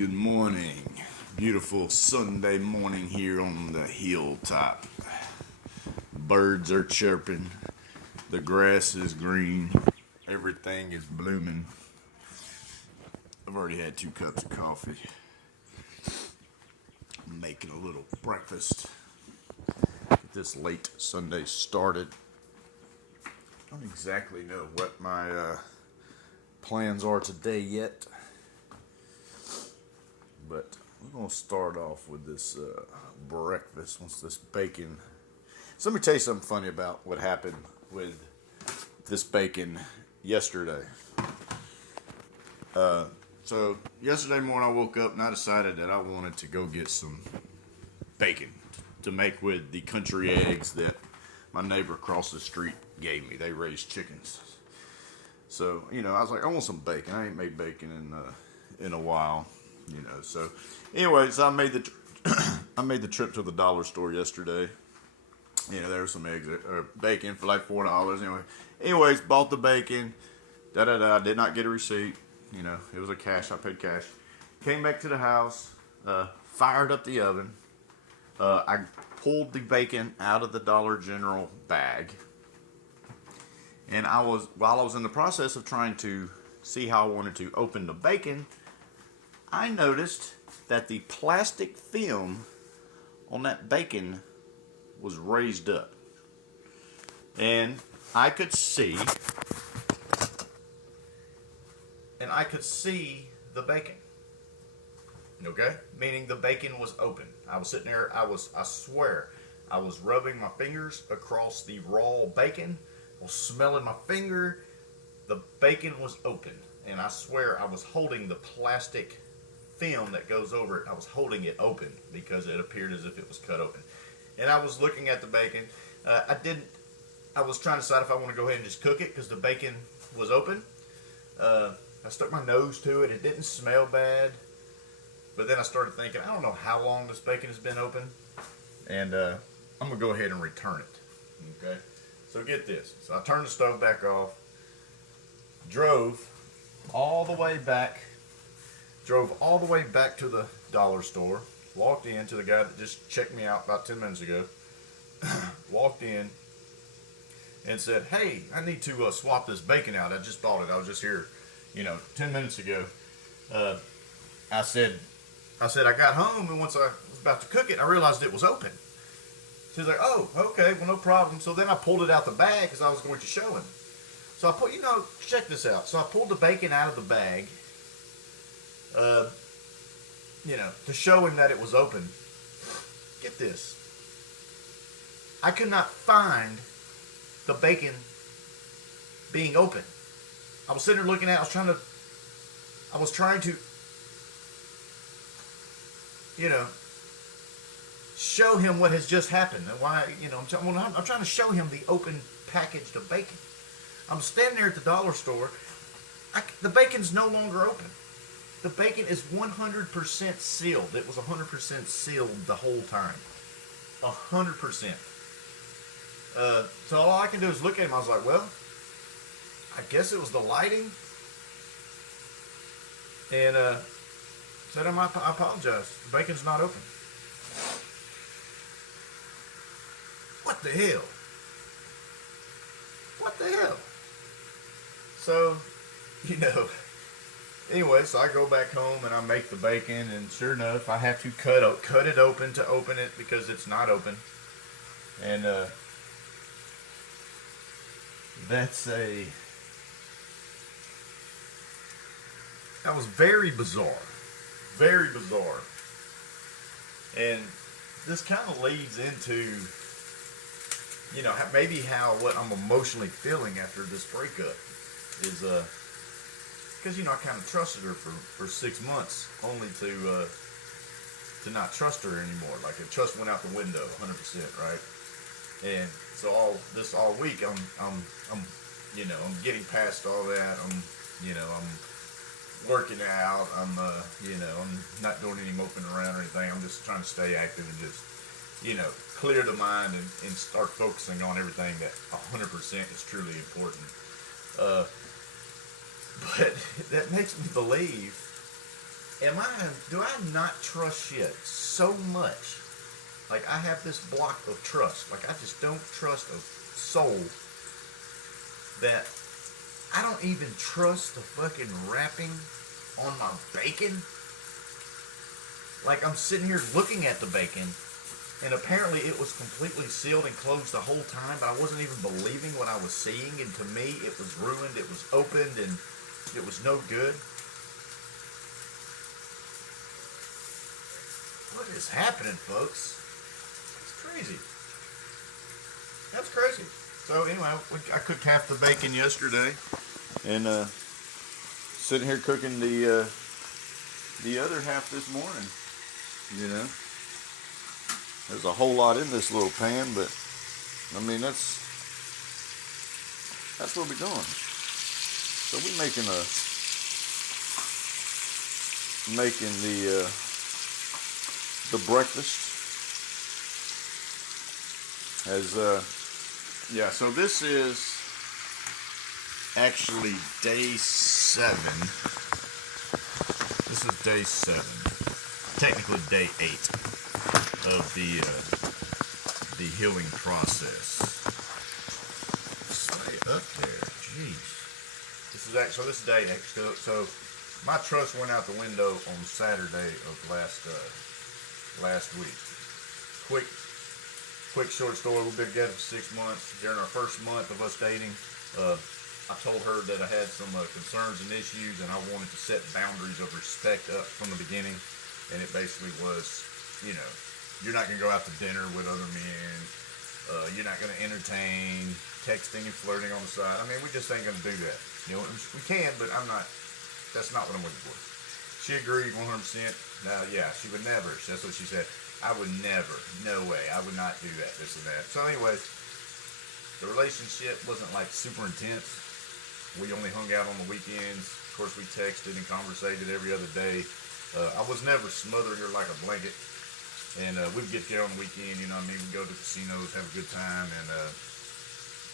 Good morning. Beautiful Sunday morning here on the hilltop. Birds are chirping. The grass is green. Everything is blooming. I've already had 2 cups of coffee. I'm making a little breakfast. Get this late Sunday started. I don't exactly know what my plans are today yet. But we're going to start off with this breakfast once this bacon. So let me tell you something funny about what happened with this bacon yesterday. So yesterday morning I woke up and I decided that I wanted to go get some bacon to make with the country eggs that my neighbor across the street gave me. They raised chickens. So, I was like, I want some bacon. I ain't made bacon in a while. So anyways, I made the trip to the dollar store yesterday. There was some eggs or bacon for like $4. Anyways, bought the bacon. I did not get a receipt. It was a cash. I paid cash. Came back to the house. Fired up the oven. I pulled the bacon out of the Dollar General bag. And while I was in the process of trying to see how I wanted to open the bacon, I noticed that the plastic film on that bacon was raised up. And I could see the bacon. Okay? Meaning the bacon was open. I was sitting there, I swear, I was rubbing my fingers across the raw bacon. I was smelling my finger. The bacon was open. And I swear I was holding the plastic film that goes over it. I was holding it open because it appeared as if it was cut open. And I was looking at the bacon. I was trying to decide if I want to go ahead and just cook it because the bacon was open. I stuck my nose to it. It didn't smell bad. But then I started thinking, I don't know how long this bacon has been open. And I'm going to go ahead and return it. Okay? So get this. So I turned the stove back off. Drove all the way back to the dollar store. Walked in to the guy that just checked me out about 10 minutes ago. Walked in and said, hey, I need to swap this bacon out. I just bought it. I was just here, 10 minutes ago. I said I got home, and once I was about to cook it, I realized it was open. So he's like, oh, okay, well, no problem. So then I pulled it out the bag because I was going to show him. So I put, check this out. So I pulled the bacon out of the bag, to show him that it was open. Get this. I could not find the bacon being open. I was sitting there looking at it. I was trying to, show him what has just happened. And why, I'm trying to show him the open package of bacon. I'm standing there at the dollar store. The bacon's no longer open. The bacon is 100% sealed. It was 100% sealed the whole time. 100%. So all I can do is look at him. I was like, well, I guess it was the lighting. And said, I apologize. The bacon's not open. What the hell? What the hell? So, anyway, so I go back home and I make the bacon, and sure enough, I have to cut it open to open it because it's not open. And that was very bizarre. Very bizarre. And this kind of leads into, maybe what I'm emotionally feeling after this breakup is, because, I kind of trusted her for 6 months, only to not trust her anymore. Like, the trust went out the window, 100%, right? And so all week, I'm getting past all that. I'm working out. I'm not doing any moping around or anything. I'm just trying to stay active and just, clear the mind and start focusing on everything that 100% is truly important. But that makes me believe Do I not trust shit so much? Like, I have this block of trust. Like, I just don't trust a soul that I don't even trust the fucking wrapping on my bacon. Like, I'm sitting here looking at the bacon, and apparently it was completely sealed and closed the whole time, but I wasn't even believing what I was seeing, and to me, it was ruined, it was opened, and it was no good. What is happening, folks? It's crazy. That's crazy. So anyway, I cooked half the bacon yesterday, and sitting here cooking the other half this morning. You know, there's a whole lot in this little pan, but I mean that's what we're doing. So we're making the breakfast as yeah. So this is actually day 7. This is day 7. Technically day 8 of the healing process. Stay up there, jeez. This is actually, so this is day 8. So my trust went out the window on Saturday of last week. Quick short story. We've been together for 6 months. During our first month of us dating, I told her that I had some concerns and issues, and I wanted to set boundaries of respect up from the beginning. And it basically was, you know, you're not going to go out to dinner with other men. You're not going to entertain texting and flirting on the side. I mean, we just ain't going to do that. You know, we can, but that's not what I'm looking for. She agreed 100%. Now, yeah, she would never. That's what she said. I would never. No way. I would not do that, this and that. So anyways, the relationship wasn't like super intense. We only hung out on the weekends. Of course, we texted and conversated every other day. I was never smothering her like a blanket. And we'd get together on the weekend, you know what I mean? We'd go to casinos, have a good time. And,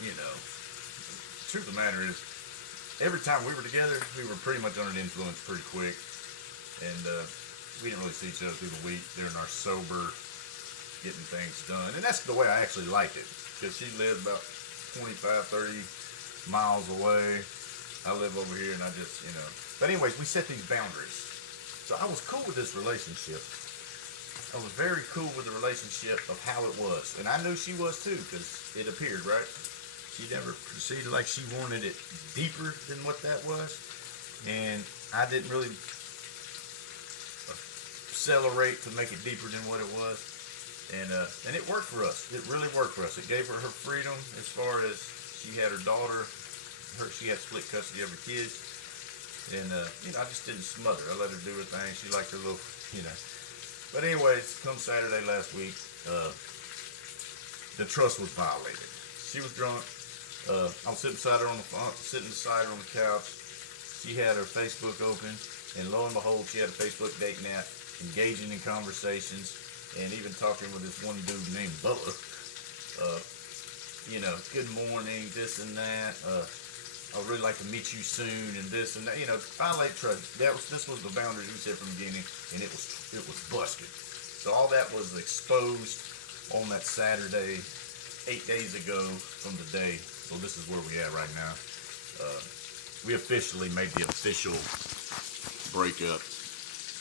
you know, the truth of the matter is, every time we were together, we were pretty much under the influence pretty quick. And we didn't really see each other through the week during our sober, getting things done. And that's the way I actually liked it. Because she lived about 25, 30 miles away. I live over here, and I just, you know. But anyways, we set these boundaries. So I was cool with this relationship. I was very cool with the relationship of how it was. And I knew she was too, because it appeared, right? She never proceeded like she wanted it deeper than what that was. And I didn't really accelerate to make it deeper than what it was. And it worked for us. It really worked for us. It gave her freedom as far as she had her daughter. She had split custody of her kids. And, you know, I just didn't smother. I let her do her thing. She liked her little, you know. But anyways, come Saturday last week, the trust was violated. She was drunk. I was sitting beside her on the couch. She had her Facebook open, and lo and behold, she had a Facebook dating app, engaging in conversations, and even talking with this one dude named Bubba. You know, good morning, this and that. I'd really like to meet you soon, and this and that. You know, violate trust. This was the boundaries we set from the beginning, and it was busted. So all that was exposed on that Saturday, 8 days ago from today. So this is where we at right now. We officially made the official breakup.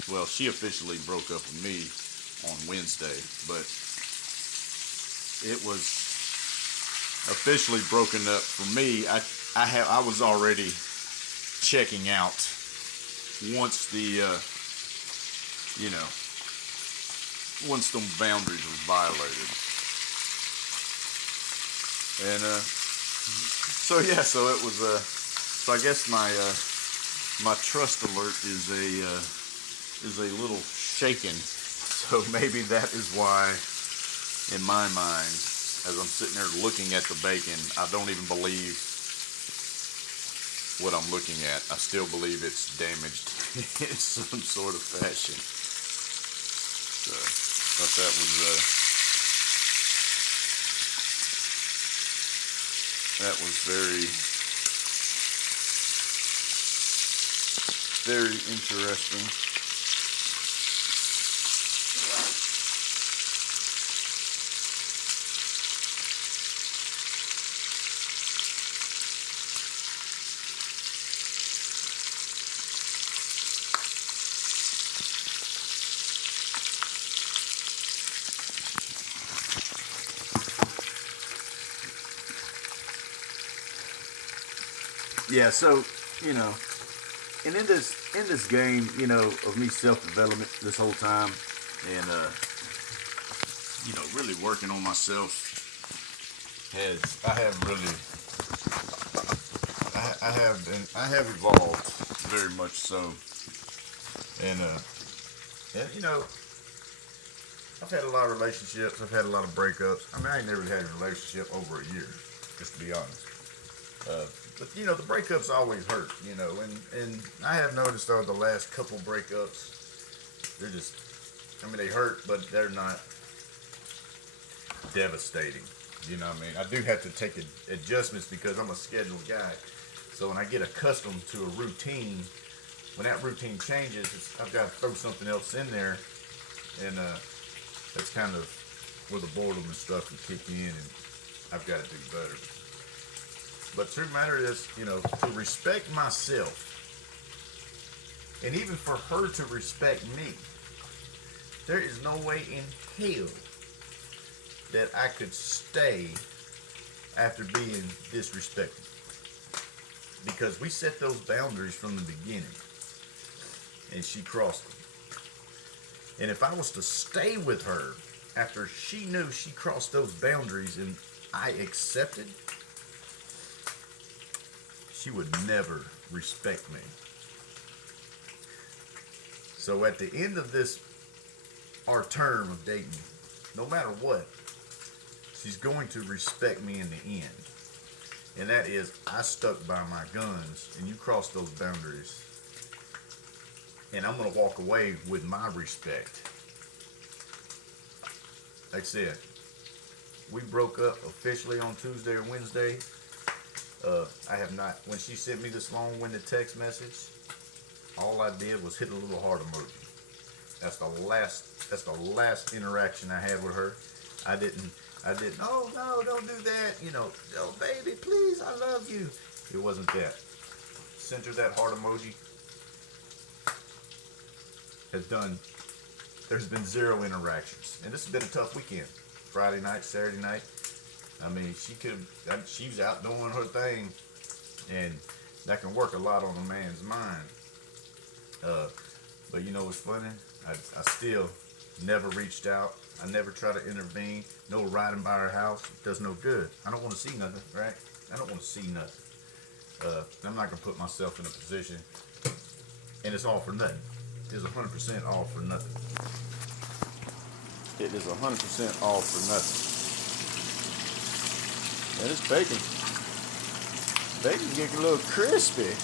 Well, she officially broke up with me on Wednesday, but it was officially broken up for me. I was already checking out once once the boundaries were violated. And so it was so I guess my trust alert is a little shaken. So maybe that is why, in my mind, as I'm sitting there looking at the bacon, I don't even believe what I'm looking at. I still believe it's damaged in some sort of fashion. So, but that was very, very interesting. Yeah, so you know, and in this game, you know, of me self development this whole time, and Really working on myself has I have really I have evolved very much so, and I've had a lot of relationships. I've had a lot of breakups. I mean, I ain't never had a relationship over a year, just to be honest. Uh, but the breakups always hurt. And I have noticed over the last couple breakups, they're just, I mean, they hurt, but they're not devastating. You know what I mean? I do have to take adjustments because I'm a scheduled guy. So when I get accustomed to a routine, when that routine changes, I've got to throw something else in there, and that's kind of where the boredom and stuff can kick in, and I've got to do better. But truth matter is, to respect myself, and even for her to respect me, there is no way in hell that I could stay after being disrespected. Because we set those boundaries from the beginning, and she crossed them. And if I was to stay with her after she knew she crossed those boundaries and I accepted, she would never respect me. So at the end of our term of dating, no matter what, she's going to respect me in the end. And that is, I stuck by my guns and you crossed those boundaries. And I'm going to walk away with my respect. Like I said, we broke up officially on Tuesday or Wednesday. I have not, when she sent me this long-winded text message, all I did was hit a little heart emoji. That's the last interaction I had with her. I didn't, oh no, don't do that. Oh baby, please, I love you. It wasn't that. Sent her that heart emoji. There's been zero interactions. And this has been a tough weekend. Friday night, Saturday night. I mean, she was out doing her thing, and that can work a lot on a man's mind. But you know what's funny? I still never reached out. I never try to intervene. No riding by her house. It does no good. I don't want to see nothing, right? I don't want to see nothing. I'm not going to put myself in a position, and it's all for nothing. It's 100% all for nothing. It is 100% all for nothing. And it's bacon. Bacon getting a little crispy.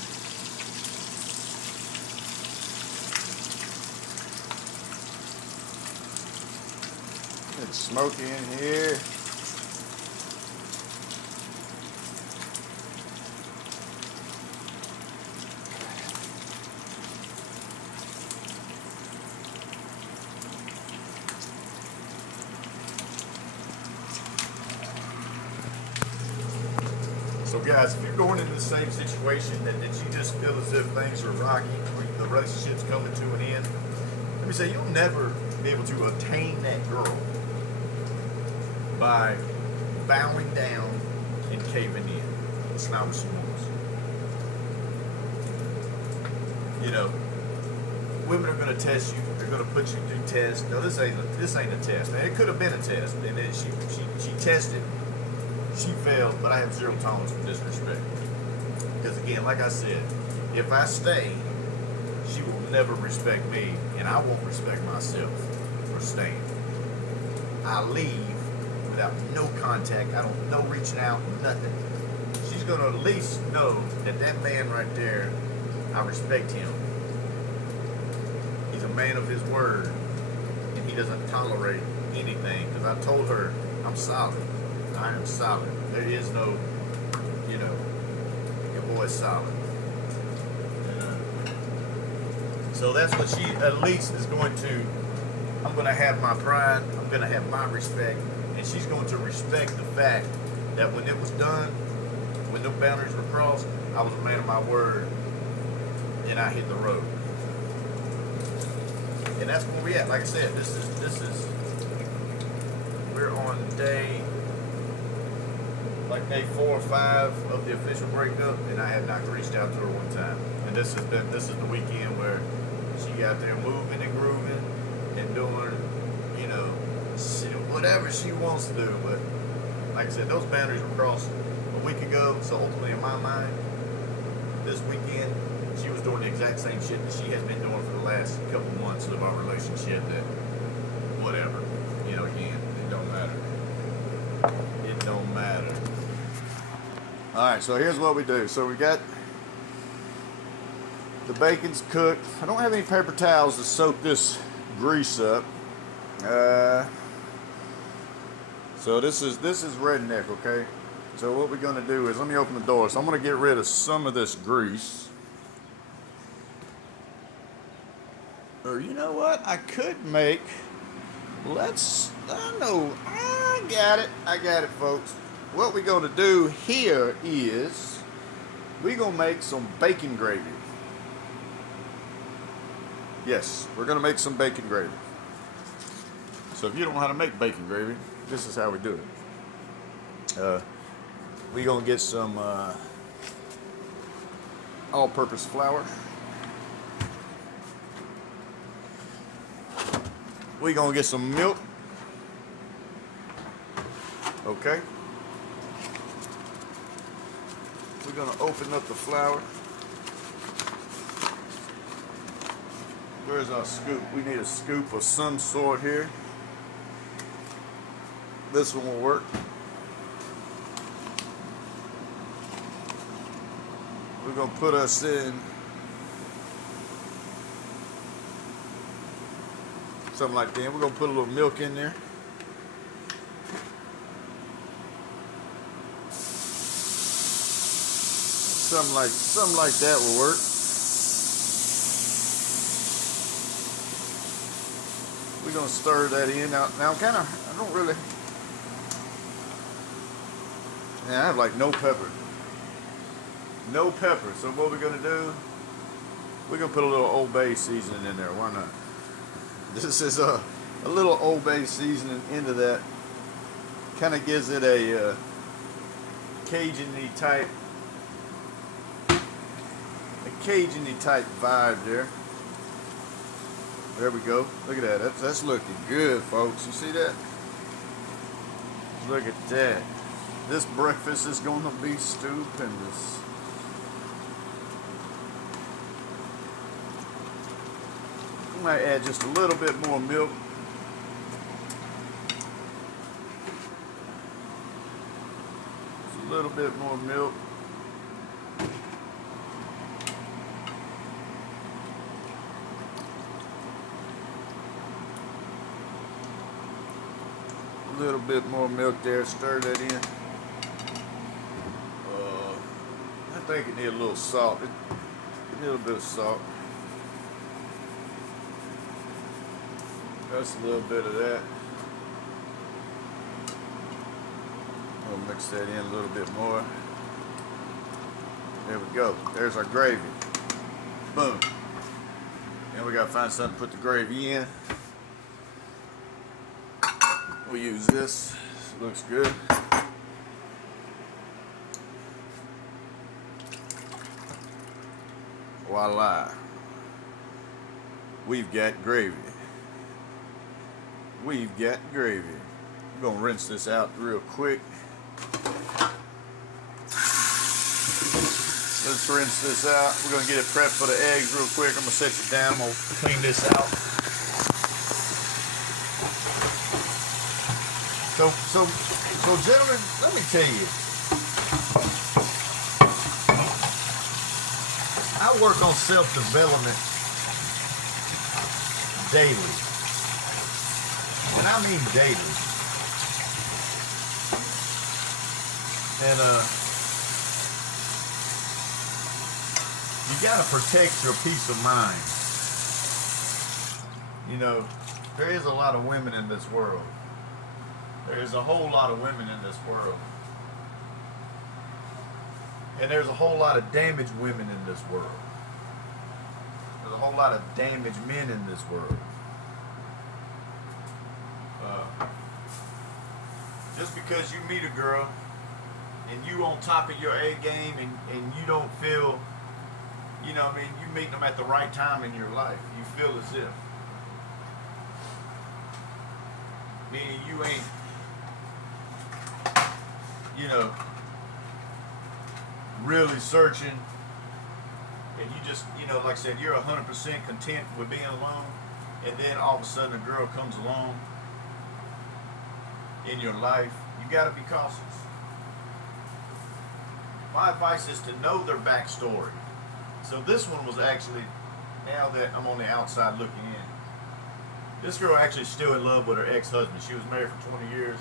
It's smoky in here. So guys, if you're going into the same situation that you just feel as if things are rocky, or the relationship's coming to an end, let me say, you'll never be able to attain that girl by bowing down and caving in. It's not what she wants. Women are going to test you. They're going to put you through tests. No, this ain't a test. Man, it could have been a test, and then she tested. She failed, but I have zero tolerance for disrespect. Because again, like I said, if I stay, she will never respect me, and I won't respect myself for staying. I leave without no contact. I don't know reaching out, nothing. She's gonna at least know that man right there, I respect him. He's a man of his word, and he doesn't tolerate anything. Because I told her, I'm solid. I am solid. There is no, your boy's solid. So that's what she at least is going to, I'm going to have my pride, I'm going to have my respect, and she's going to respect the fact that when it was done, when the boundaries were crossed, I was a man of my word, and I hit the road. And that's where we at. Like I said, this is we're on day like day 4 or 5 of the official breakup, and I had not reached out to her one time. And this is the weekend where she got there moving and grooving and doing, you know, whatever she wants to do. But like I said, those boundaries were crossed a week ago. So ultimately, in my mind, this weekend she was doing the exact same shit that she has been doing for the last couple months of our relationship. That whatever, you know, again, it don't matter. It don't matter. All right, so here's what we do. So we got the bacon's cooked. I don't have any paper towels to soak this grease up. So this is redneck, okay? So what we're gonna do is, let me open the door. So I'm gonna get rid of some of this grease. Or you know what? I could make, I got it, folks. What we're gonna do here is, we're gonna make some bacon gravy. Yes, we're gonna make some bacon gravy. So if you don't know how to make bacon gravy, this is how we do it. We're gonna get some all-purpose flour. We're gonna get some milk. Okay. We're gonna open up the flour. Where's our scoop? We need a scoop of some sort here. This one will work. We're gonna put us in something like that. We're gonna put a little milk in there. Something like that will work. We're gonna stir that in. Now I don't really. Yeah, I have like no pepper. No pepper. So what we're gonna do? We're gonna put a little Old Bay seasoning in there. Why not? This is a little Old Bay seasoning into that. Kind of gives it a Cajun-y type vibe there. There we go. Look at that. That's looking good, folks. You see that? Look at that. This breakfast is going to be stupendous. I might add just a little bit more milk. Just a little bit more milk. A little bit more milk there. Stir that in. I think it needs a little salt. A little bit of salt. Just a little bit of that. We'll mix that in a little bit more. There we go. There's our gravy. Boom. Now we gotta find something to put the gravy in. We'll use this. Looks good. Voila. We've got gravy. We've got gravy. I'm gonna rinse this out real quick. Let's rinse this out. We're gonna get it prepped for the eggs real quick. I'm gonna set it down. I'm gonna clean this out. So gentlemen, let me tell you. I work on self-development daily. And I mean daily. And you gotta protect your peace of mind. You know, there is a lot of women in this world. There is a whole lot of women in this world. And there's a whole lot of damaged women in this world. There's a whole lot of damaged men in this world. Just because you meet a girl and you on top of your A game, and you don't feel, you know, what I mean, you meet them at the right time in your life. You feel as if, meaning you ain't, you know, really searching, and you just, you know, like I said, you're 100% content with being alone, and then all of a sudden a girl comes along in your life. You got to be cautious. My advice is to know their backstory. So this one was actually, now that I'm on the outside looking in, this girl actually is still in love with her ex-husband. She was married for 20 years.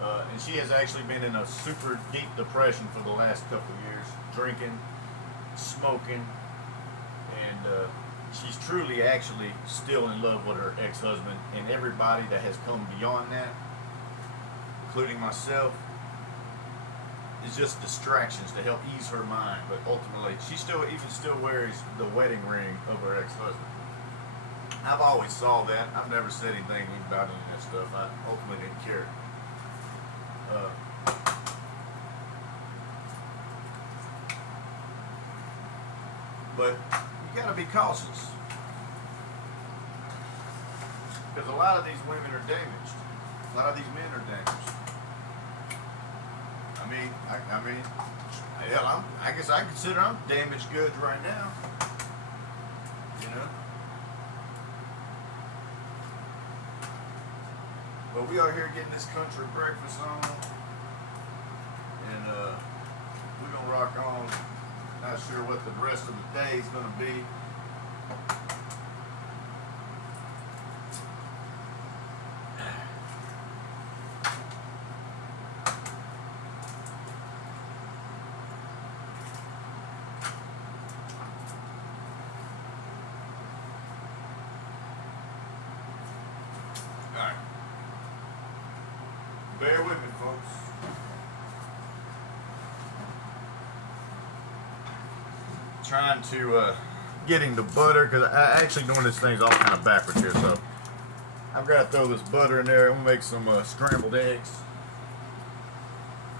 And she has actually been in a super deep depression for the last couple of years, drinking, smoking, and she's truly actually still in love with her ex-husband. And everybody that has come beyond that, including myself, is just distractions to help ease her mind. But ultimately, she still wears the wedding ring of her ex-husband. I've always saw that. I've never said anything about any of that stuff. I ultimately didn't care. But you gotta be cautious, because a lot of these women are damaged. A lot of these men are damaged. I mean, hell, I guess I consider I'm damaged goods right now. You know. But we are here getting this country breakfast on, and we're gonna rock on. Not sure what the rest of the day is gonna be. All right. Bear with me, folks. Trying to getting the butter, because I actually doing this thing's all kind of backwards here. So I've got to throw this butter in there. I'm gonna make some scrambled eggs.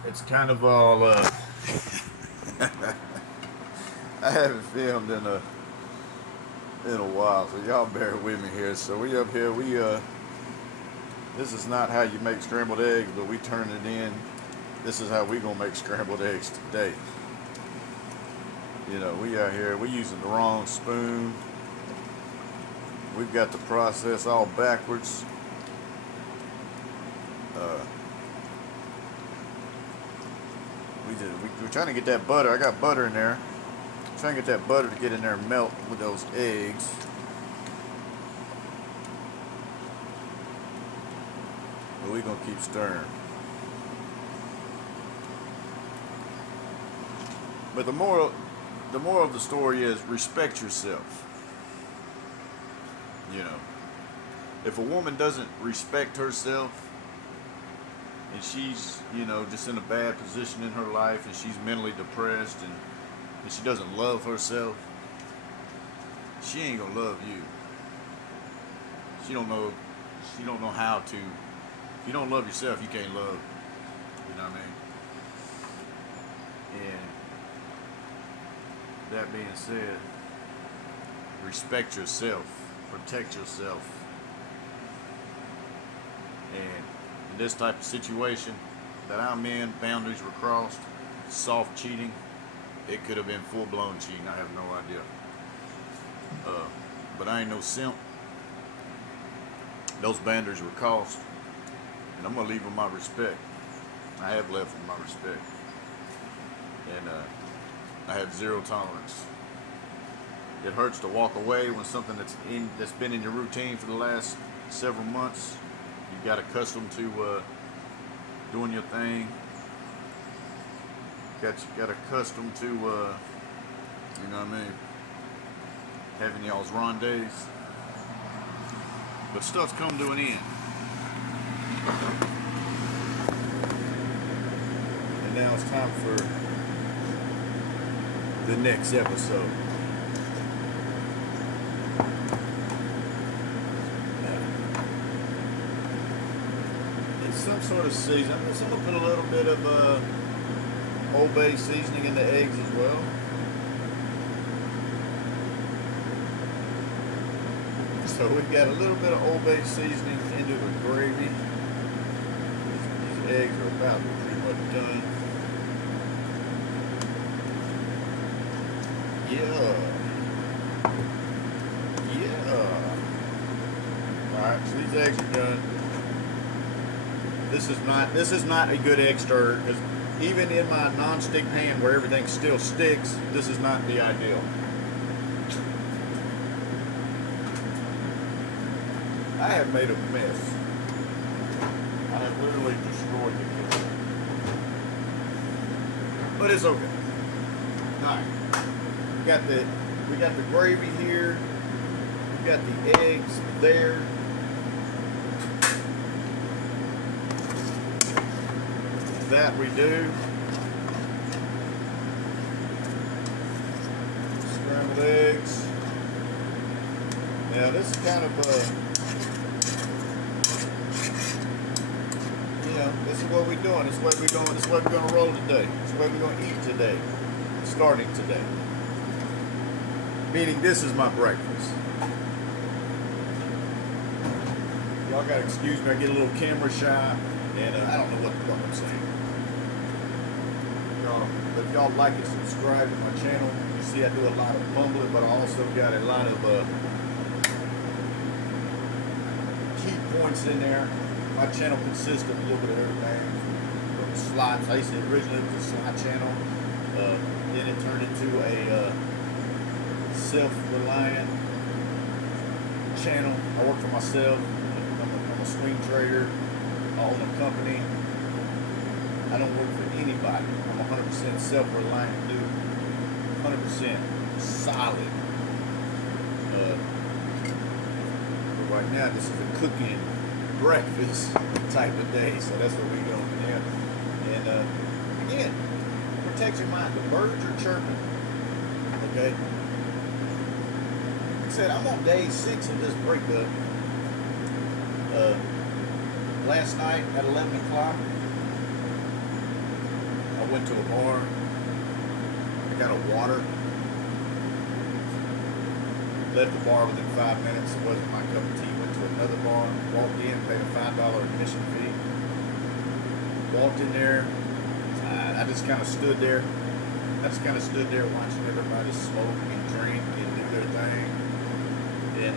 It's kind of all. I haven't filmed in a while, so y'all bear with me here. So we up here. This is not how you make scrambled eggs, but we turn it in. This is how we gonna make scrambled eggs today. You know, we out here, we using the wrong spoon. We've got the process all backwards. We're trying to get that butter. I got butter in there. Trying to get that butter to get in there and melt with those eggs. But we're gonna keep stirring. But the moral of the story is respect yourself. You know, if a woman doesn't respect herself, and she's, you know, just in a bad position in her life, and she's mentally depressed, and she doesn't love herself, she ain't gonna love you. She don't know how to. If you don't love yourself, you can't love. You know what I mean? And that being said, respect yourself, protect yourself, and in this type of situation that I'm in, boundaries were crossed, soft cheating. It could have been full-blown cheating. I have no idea. But I ain't no simp. Those boundaries were crossed, and I'm gonna leave with my respect. I have left with my respect, and I have zero tolerance. It hurts to walk away when something that's been in your routine for the last several months. You got accustomed to doing your thing. Got accustomed to, you know what I mean, having y'all's rendezvous. But stuff's come to an end. And now it's time for the next episode. It's some sort of season. So I'm gonna put a little bit of Old Bay seasoning in the eggs as well. So we've got a little bit of Old Bay seasoning into the gravy. These eggs are about pretty much done. Yeah. Alright, so these eggs are done. This is not a good egg stirrer, because even in my non-stick pan where everything still sticks, this is not the ideal. I have made a mess. I have literally destroyed the kitchen. But it's okay. Alright. We got the gravy here. We got the eggs there. That we do. Scrambled eggs. Now this is kind of this is what we're doing. This is what we're doing. This is what we're gonna roll today. This is what we're gonna eat today. Starting today. Meaning this is my breakfast. Y'all gotta excuse me, I get a little camera shy, and I don't know what the fuck I'm saying. But if y'all like it, subscribe to my channel. You see I do a lot of fumbling, but I also got a lot of key points in there. My channel consists of a little bit of everything from slots. I used to originally it was a slot channel. Then it turned into a self-reliant channel. I work for myself. I'm a swing trader. I own a company. I don't work for anybody. I'm 100% self-reliant dude. 100% solid. But right now, this is a cooking breakfast type of day, so that's what we're doing there. And again, protect your mind. The birds are chirping. Okay. Like I said, I'm on day 6 of this breakup. Last night at 11 o'clock, I went to a bar. I got a water. Left the bar within 5 minutes. It wasn't my cup of tea. Went to another bar. Walked in, paid a $5 admission fee. Walked in there. I just kind of stood there. Watching everybody smoke and drink and do their thing. And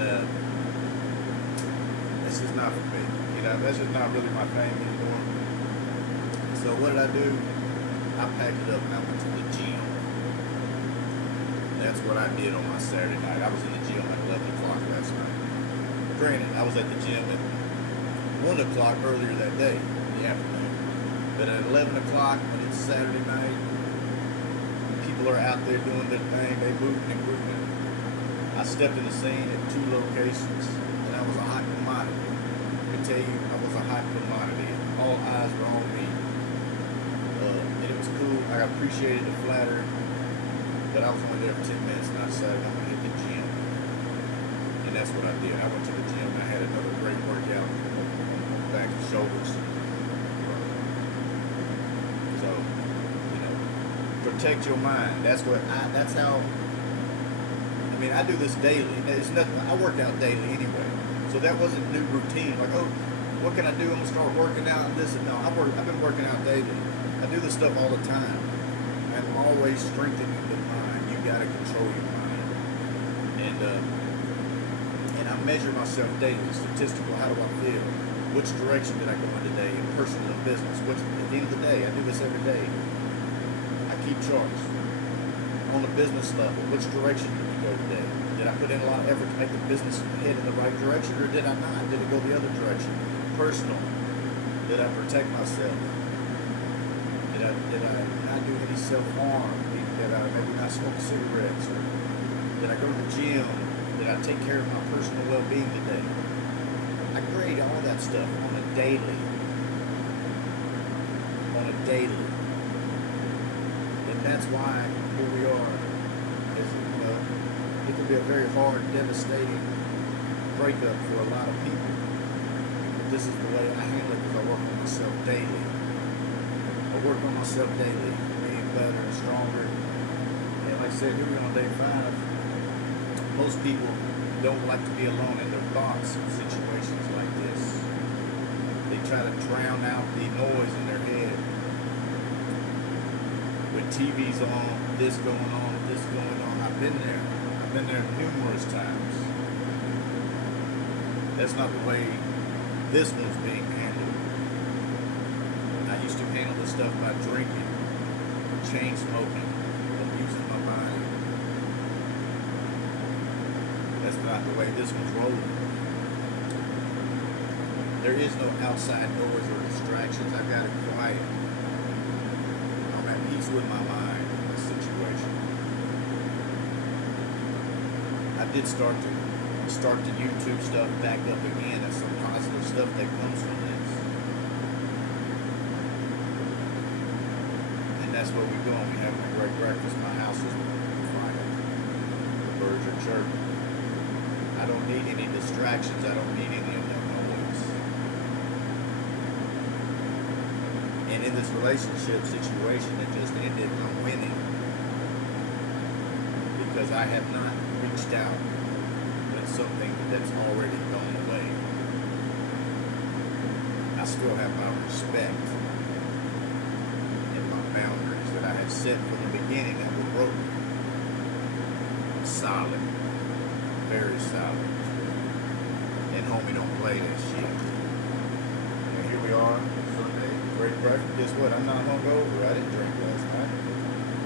this is not for me. That's just not really my thing anymore. So what did I do? I packed it up and I went to the gym. That's what I did on my Saturday night. I was in the gym at 11 o'clock last night. Granted, I was at the gym at 1 o'clock earlier that day, in the afternoon. But at 11 o'clock, when it's Saturday night, people are out there doing their thing, they moving and grooving. I stepped in the scene at 2 locations, and I was a hot commodity. I can tell you, I was a hot commodity. All eyes were on me. And it was cool. I appreciated the flatter. But I was only there for 10 minutes, and I decided I'm going to hit the gym. And that's what I did. I went to the gym, and I had another great workout on back and shoulders. So, protect your mind. That's how, I do this daily. There's nothing, I work out daily anyway. So that wasn't new routine. Like, oh, what can I do? I'm going to start working out and this and no. I've been working out daily. I do this stuff all the time. I'm always strengthening the mind. You got to control your mind. And I measure myself daily. Statistical, how do I feel? Which direction did I go in today in personal and business? At the end of the day, I do this every day. I keep charts. On the business level, which direction did we go today? Did I put in a lot of effort to make the business head in the right direction, or did I not? Did it go the other direction? Personal. Did I protect myself? Did I not do any self-harm? Did I maybe not smoke cigarettes? Or did I go to the gym? Did I take care of my personal well-being today? I grade all that stuff on a daily. And that's why here we are. It can be a very hard, devastating breakup for a lot of people. But this is the way I handle it because I work on myself daily. Meaning better and stronger. And like I said, here we are on day 5. Most people don't like to be alone in their thoughts in situations like this. They try to drown out the noise in their head. With TV's on, this going on, this going on. I've been there. I've been there numerous times. That's not the way this one's being handled. I used to handle this stuff by drinking, chain smoking, abusing my mind. That's not the way this one's rolling. There is no outside noise or distractions. I've got it quiet. I'm at peace with my mind in this situation. I did start the YouTube stuff back up again. There's some positive stuff that comes from this. And that's what we're doing. We're having a great breakfast. My house is fine. The birds are chirping. I don't need any distractions. I don't need any of that noise. And in this relationship situation that just ended, I'm winning. Because I have not reached out with something that's already gone away. I still have my respect and my boundaries that I have set from the beginning that were broken. Solid. Very solid. And homie don't play that shit. And here we are, Sunday, great breakfast. Guess what? I'm not hungover. I didn't drink last night.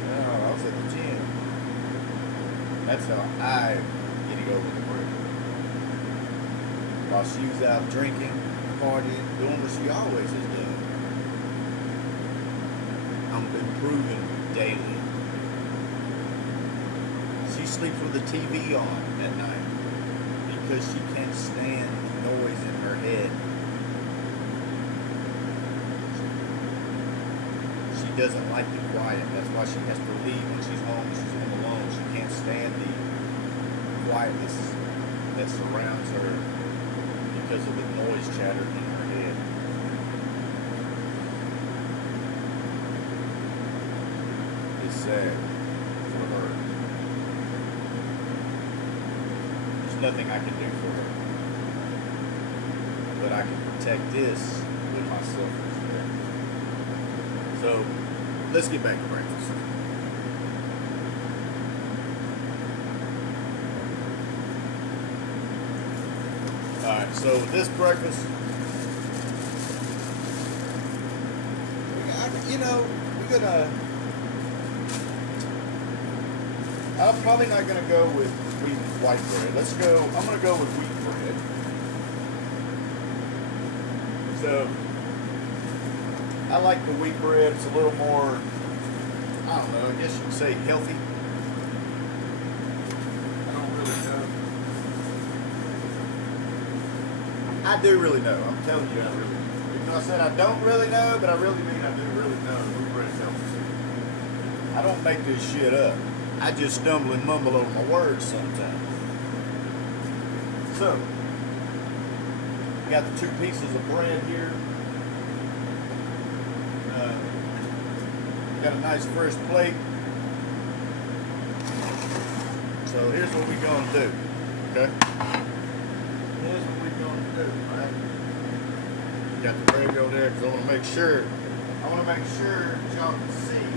No, I was at the gym. That's how I getting over the break. While she was out drinking, partying, doing what she always has done. I'm improving daily. She sleeps with the TV on at night because she can't stand the noise in her head. She doesn't like the quiet. That's why she has to leave when she's home. She's home alone. She can't stand the quietness that surrounds her because of the noise chatter in her head. It's sad for her. There's nothing I can do for her. But I can protect this with my self-respect. So, let's get back to breakfast. Alright, so this breakfast, we're gonna, I'm probably not gonna go with white bread. I'm gonna go with wheat bread. So, I like the wheat bread. It's a little more, I don't know, I guess you could say healthy. I don't really know. I do really know. I'm telling you, I really do. Even though I said I don't really know, but I really mean I do really know. Wheat bread is healthy. I don't make this shit up. I just stumble and mumble over my words sometimes. So, we got the 2 pieces of bread here. Got a nice fresh plate. So here's what we're gonna do. Okay? Here's what we're gonna do, right? Got the bread over there because I wanna make sure that y'all can see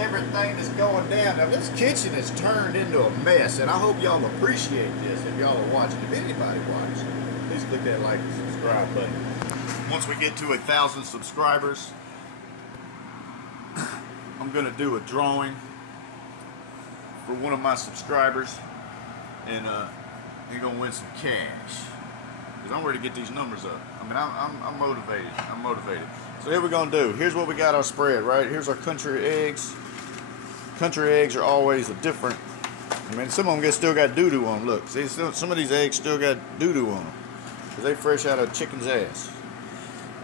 everything that's going down. Now this kitchen is turned into a mess, and I hope y'all appreciate this if y'all are watching. If anybody watches, please click that like and subscribe button. Once we get to 1,000 subscribers, I'm gonna do a drawing for one of my subscribers, and you're gonna win some cash. Because I'm ready to get these numbers up. I mean, I'm motivated. I'm motivated. So here we're gonna do. Here's what we got our spread, right? Here's our country eggs. Country eggs are always a different. I mean, some of them still got doo-doo on them. Look, see, some of these eggs still got doo-doo on them because they fresh out of a chicken's ass.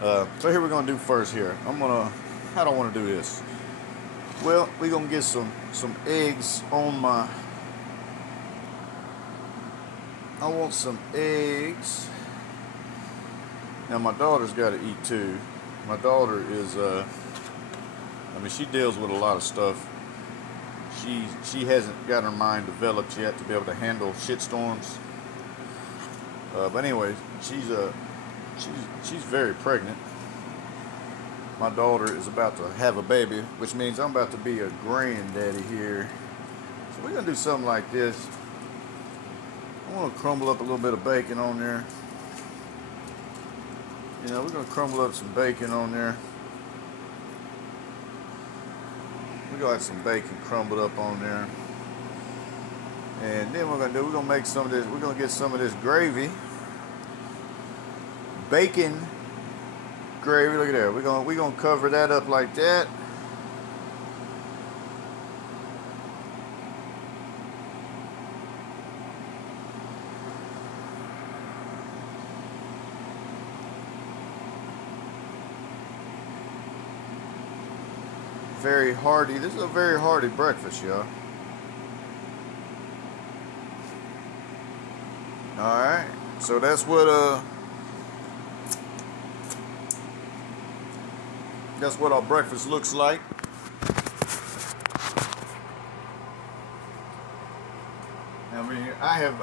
So here we're gonna do first. Here, how do I want to do this? Well, we're gonna get some eggs on my. I want some eggs. Now my daughter's got to eat too. My daughter is I mean, she deals with a lot of stuff. She hasn't got her mind developed yet to be able to handle shitstorms. But anyways, she's very pregnant. My daughter is about to have a baby, which means I'm about to be a granddaddy here. So we're gonna do something like this. I want to crumble up a little bit of bacon on there. You know, we're gonna crumble up some bacon on there. We got some bacon crumbled up on there. And then we're gonna make some of this, we're gonna get some of this gravy. Bacon gravy, look at that. We're gonna cover that up like that. Very hearty. This is a very hearty breakfast, y'all. Alright. So that's what our breakfast looks like. I mean, I have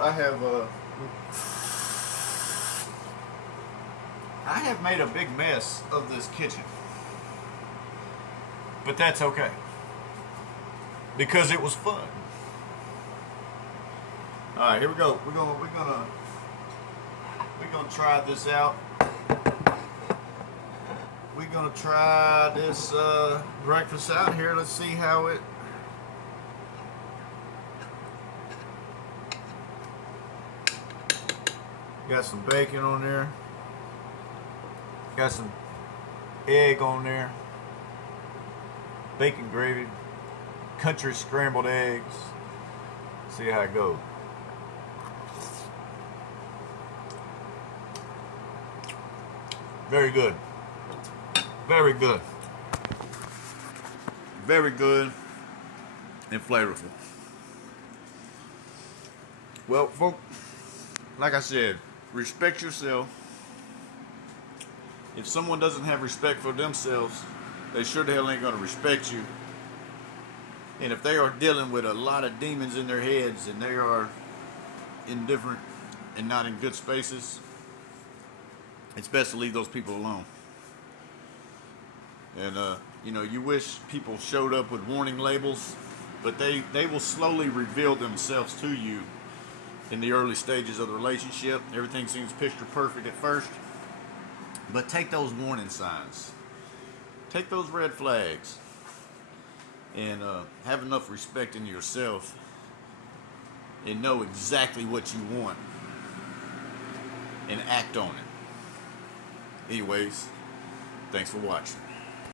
made a big mess of this kitchen. But that's okay. Because it was fun. Alright, here we go. We're gonna try this out. We're gonna try this breakfast out here. Let's see how it. Got some bacon on there. Got some egg on there. Bacon gravy. Country scrambled eggs. See how it goes. Very good. Very good. Very good and flavorful. Well, folks, like I said, respect yourself. If someone doesn't have respect for themselves, they sure the hell ain't gonna respect you. And if they are dealing with a lot of demons in their heads and they are indifferent and not in good spaces, it's best to leave those people alone. And you know, you wish people showed up with warning labels, but they will slowly reveal themselves to you in the early stages of the relationship. Everything seems picture perfect at first, but take those warning signs, take those red flags, and have enough respect in yourself and know exactly what you want and act on it. Anyways, thanks for watching.